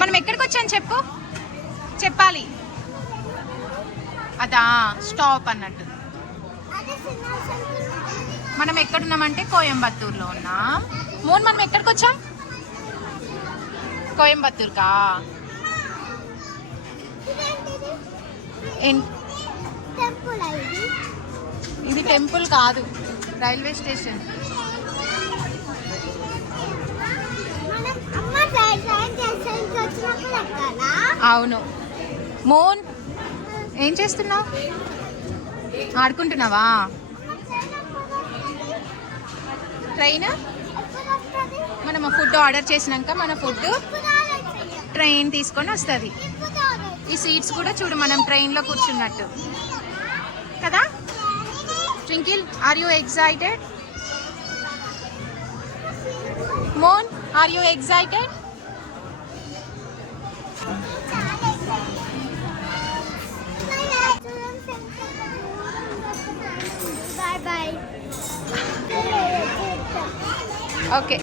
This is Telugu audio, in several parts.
మనం ఎక్కడికి వచ్చాను చెప్పు, చెప్పాలి. అదా స్టాప్ అన్నట్టు. మనం ఎక్కడున్నామంటే కోయంబత్తూర్లో ఉన్నాం. మోన్ మనం ఎక్కడికి వచ్చాం? కోయంబత్తూర్కా? ఇది టెంపుల్ కాదు, రైల్వే స్టేషన్. అవును. మోన్ ఏం చేస్తున్నావు? ఆడుకుంటున్నావా? ట్రైన్ మనం ఫుడ్ ఆర్డర్ చేసినాక మన ఫుడ్ ట్రైన్ తీసుకొని వస్తుంది. ఈ సీట్స్ కూడా చూడు మనం ట్రైన్లో కూర్చున్నట్టు కదా. Twinkle, are you excited? మోన్, ఆర్ యూ ఎక్సైటెడ్? ఓకే.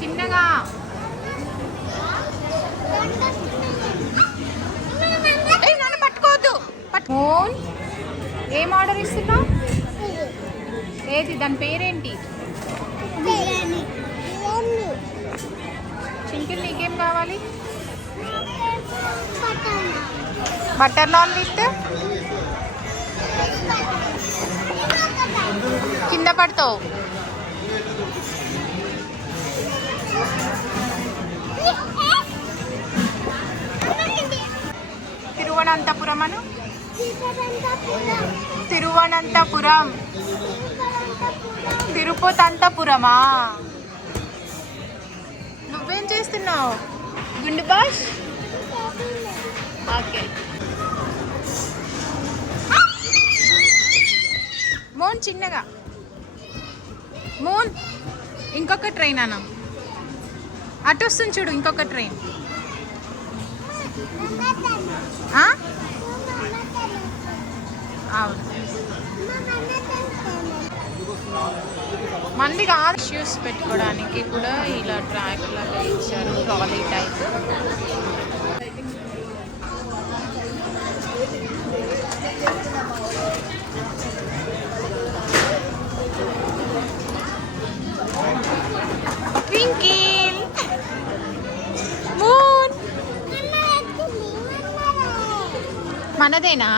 చిన్నగా నన్ను పట్టుకోవద్దు. మోన్, ఏం ఆర్డర్ ఇస్తున్నావు? ఏది దాని పేరేంటి? చింకిల్, నీకేం కావాలి? బటర్ నాన్ విత్ కింద పడతావు. తిరువనంతపురం అను. తిరువనంతపురం. తిరుపతంతపురమా? నువ్వేం చేస్తున్నావు? గుండు బాష్. ఓకే. మోన్ చిన్నగా. మోన్, ఇంకొక ట్రైన్ అన్న అటు వస్తుంది చూడు, ఇంకొక ట్రైన్. అవును, మంది కాదు. షూస్ పెట్టుకోవడానికి కూడా ఇలా ట్రాక్ లాగా ఇచ్చారు, ట్రాలీ టైప్. ట్వింకిల్, మూన్ మనదేనా?